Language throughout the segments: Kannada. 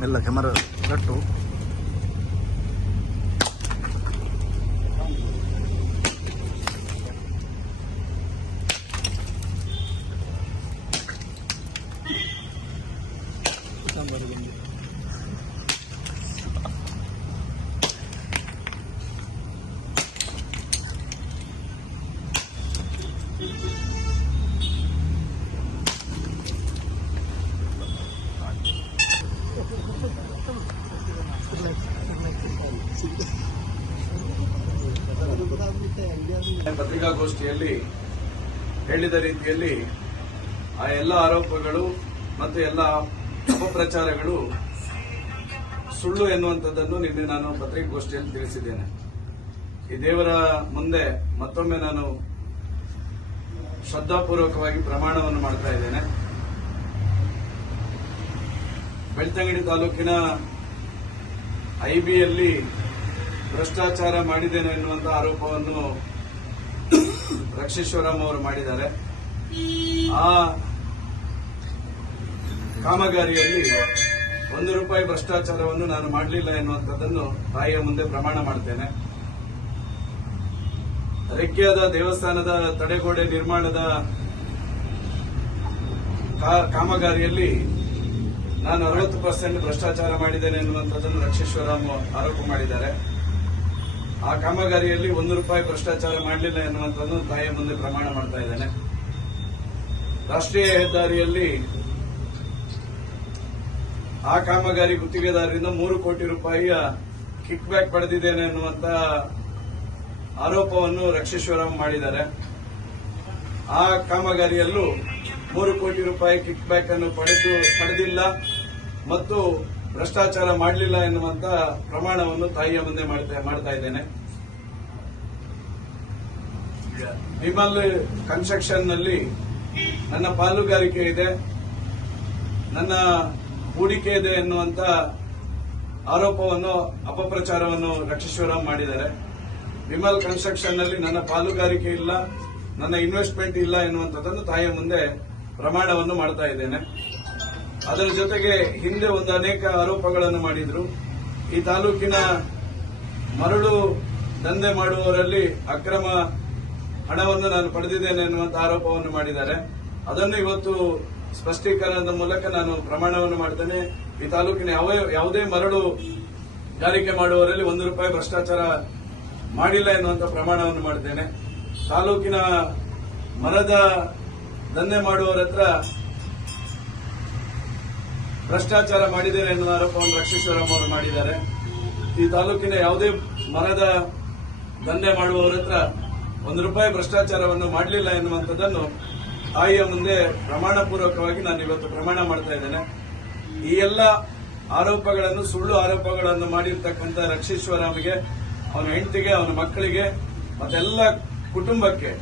மெல்ல கெமரா லட்டு. சாம்பார் ಪತ್ರಿಕಾಗೋಷ್ಠಿಯಲ್ಲಿ ಹೇಳಿದ ರೀತಿಯಲ್ಲಿ ಆ ಎಲ್ಲ ಆರೋಪಗಳು ಮತ್ತು ಎಲ್ಲ ಅಪಪ್ರಚಾರಗಳು ಸುಳ್ಳು ಎನ್ನುವಂಥದ್ದನ್ನು ನಿನ್ನೆ ನಾನು ಪತ್ರಿಕಾಗೋಷ್ಠಿಯಲ್ಲಿ ತಿಳಿಸಿದ್ದೇನೆ. ಈ ದೇವರ ಮುಂದೆ ಮತ್ತೊಮ್ಮೆ ನಾನು ಶ್ರದ್ಧಾಪೂರ್ವಕವಾಗಿ ಪ್ರಮಾಣವನ್ನು ಮಾಡ್ತಾ ಇದ್ದೇನೆ. ಬೆಳ್ತಂಗಡಿ ತಾಲೂಕಿನ ಐಬಿಯಲ್ಲಿ ಭ್ರಷ್ಟಾಚಾರ ಮಾಡಿದ್ದೇನೆ ಎನ್ನುವಂತ ಆರೋಪವನ್ನು ರಕ್ಷೇಶ್ವರಂ ಅವರು ಮಾಡಿದ್ದಾರೆ. ಆ ಕಾಮಗಾರಿಯಲ್ಲಿ ಒಂದು ರೂಪಾಯಿ ಭ್ರಷ್ಟಾಚಾರವನ್ನು ನಾನು ಮಾಡಲಿಲ್ಲ ಎನ್ನುವಂಥದ್ದನ್ನು ತಾಯಿಯ ಮುಂದೆ ಪ್ರಮಾಣ ಮಾಡ್ತೇನೆ. ರೆಕ್ಕೆಯಾದ ದೇವಸ್ಥಾನದ ತಡೆಗೋಡೆ ನಿರ್ಮಾಣದ ಕಾಮಗಾರಿಯಲ್ಲಿ ನಾನು ಅರವತ್ತು ಪರ್ಸೆಂಟ್ ಭ್ರಷ್ಟಾಚಾರ ಮಾಡಿದ್ದೇನೆ ಎನ್ನುವಂಥದ್ದನ್ನು ರಕ್ಷೇಶ್ವರಂ ಆರೋಪ ಮಾಡಿದ್ದಾರೆ. ಆ ಕಾಮಗಾರಿಯಲ್ಲಿ ಒಂದು ರೂಪಾಯಿ ಭ್ರಷ್ಟಾಚಾರ ಮಾಡಲಿಲ್ಲ ಎನ್ನುವಂಥದ್ದು ತಾಯಿಯ ಮುಂದೆ ಪ್ರಮಾಣ ಮಾಡ್ತಾ ಇದ್ದಾನೆ. ರಾಷ್ಟ್ರೀಯ ಹೆದ್ದಾರಿಯಲ್ಲಿ ಆ ಕಾಮಗಾರಿ ಗುತ್ತಿಗೆದಾರರಿಂದ ಮೂರು ಕೋಟಿ ರೂಪಾಯಿಯ ಕಿಕ್ ಬ್ಯಾಕ್ ಪಡೆದಿದ್ದೇನೆ ಎನ್ನುವಂತ ಆರೋಪವನ್ನು ರಕ್ಷೇಶ್ವರಂ ಮಾಡಿದ್ದಾರೆ. ಆ ಕಾಮಗಾರಿಯಲ್ಲೂ ಮೂರು ಕೋಟಿ ರೂಪಾಯಿ ಕಿಕ್ ಬ್ಯಾಕ್ ಅನ್ನು ಪಡೆದು ಪಡೆದಿಲ್ಲ. ಮತ್ತು ಭ್ರಷ್ಟಾಚಾರ ಮಾಡಲಿಲ್ಲ ಎನ್ನುವಂತ ಪ್ರಮಾಣವನ್ನು ತಾಯಿಯ ಮುಂದೆ ಮಾಡ್ತಾ ಇದ್ದೇನೆ. ವಿಮಲ್ ಕನ್ಸ್ಟ್ರಕ್ಷನ್ನಲ್ಲಿ ನನ್ನ ಪಾಲುಗಾರಿಕೆ ಇದೆ. ನನ್ನ ಹೂಡಿಕೆ ಇದೆ ಎನ್ನುವಂತ ಆರೋಪವನ್ನು, ಅಪಪ್ರಚಾರವನ್ನು ರಕ್ಷೇಶ್ವರಂ ಮಾಡಿದ್ದಾರೆ. ವಿಮಲ್ ಕನ್ಸ್ಟ್ರಕ್ಷನ್ನಲ್ಲಿ ನನ್ನ ಪಾಲುಗಾರಿಕೆ ಇಲ್ಲ, ನನ್ನ ಇನ್ವೆಸ್ಟ್ಮೆಂಟ್ ಇಲ್ಲ ಎನ್ನುವಂಥದ್ದನ್ನು ತಾಯಿಯ ಮುಂದೆ ಪ್ರಮಾಣವನ್ನು ಮಾಡ್ತಾ ಇದ್ದೇನೆ. ಅದರ ಜೊತೆಗೆ ಹಿಂದೆ ಒಂದು ಅನೇಕ ಆರೋಪಗಳನ್ನು ಮಾಡಿದ್ರು. ಈ ತಾಲೂಕಿನ ಮರಳು ದಂಧೆ ಮಾಡುವವರಲ್ಲಿ ಅಕ್ರಮ ಹಣವನ್ನು ನಾನು ಪಡೆದಿದ್ದೇನೆ ಎನ್ನುವಂತಹ ಆರೋಪವನ್ನು ಮಾಡಿದ್ದಾರೆ. ಅದನ್ನು ಇವತ್ತು ಸ್ಪಷ್ಟೀಕರಣದ ಮೂಲಕ ನಾನು ಪ್ರಮಾಣವನ್ನು ಮಾಡ್ತೇನೆ. ಈ ತಾಲೂಕಿನ ಯಾವ ಯಾವುದೇ ಮರಳು ಗಾರಿಕೆ ಮಾಡುವವರಲ್ಲಿ ಒಂದು ರೂಪಾಯಿ ಭ್ರಷ್ಟಾಚಾರ ಮಾಡಿಲ್ಲ ಎನ್ನುವಂಥ ಪ್ರಮಾಣವನ್ನು ಮಾಡ್ತೇನೆ. ತಾಲೂಕಿನ ಮರದ ದಂಧೆ ಮಾಡುವವರ ಹತ್ರ ಭ್ರಷ್ಟಾಚಾರ ಮಾಡಿದ್ದೇನೆ ಎನ್ನುವ ಆರೋಪವನ್ನು ರಕ್ಷೀಶ್ವರಾಮ್ ಅವರು ಮಾಡಿದ್ದಾರೆ. ಈ ತಾಲೂಕಿನ ಯಾವುದೇ ಮರದ ದಂಧೆ ಮಾಡುವವರ ಹತ್ರ ಒಂದು ರೂಪಾಯಿ ಭ್ರಷ್ಟಾಚಾರವನ್ನು ಮಾಡಲಿಲ್ಲ ಎನ್ನುವಂಥದ್ದನ್ನು ತಾಯಿಯ ಮುಂದೆ ಪ್ರಮಾಣ ಪೂರ್ವಕವಾಗಿ ನಾನು ಇವತ್ತು ಪ್ರಮಾಣ ಮಾಡ್ತಾ ಇದ್ದೇನೆ. ಈ ಎಲ್ಲ ಆರೋಪಗಳನ್ನು, ಸುಳ್ಳು ಆರೋಪಗಳನ್ನು ಮಾಡಿರ್ತಕ್ಕಂಥ ರಕ್ಷೇಶ್ವರಾಮಿಗೆ ಅವನ ಹೆಂಡತಿಗೆ, ಅವನ ಮಕ್ಕಳಿಗೆ ಮತ್ತೆಲ್ಲ ಕುಟುಂಬಕ್ಕೆ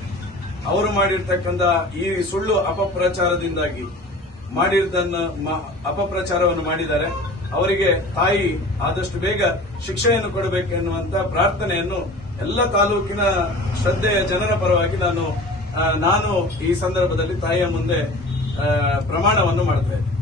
ಅವರು ಮಾಡಿರ್ತಕ್ಕಂಥ ಈ ಸುಳ್ಳು ಅಪಪ್ರಚಾರದಿಂದಾಗಿ ಮಾಡಿದ್ದನ್ನ ಅಪಪ್ರಚಾರವನ್ನು ಮಾಡಿದ್ದಾರೆ. ಅವರಿಗೆ ತಾಯಿ ಆದಷ್ಟು ಬೇಗ ಶಿಕ್ಷೆಯನ್ನು ಕೊಡಬೇಕೆನ್ನುವಂತ ಪ್ರಾರ್ಥನೆಯನ್ನು ಎಲ್ಲ ತಾಲೂಕಿನ ಶ್ರದ್ಧೆಯ ಜನರ ಪರವಾಗಿ ನಾನು ನಾನು ಈ ಸಂದರ್ಭದಲ್ಲಿ ತಾಯಿಯ ಮುಂದೆ ಪ್ರಮಾಣವನ್ನು ಮಾಡ್ತೇನೆ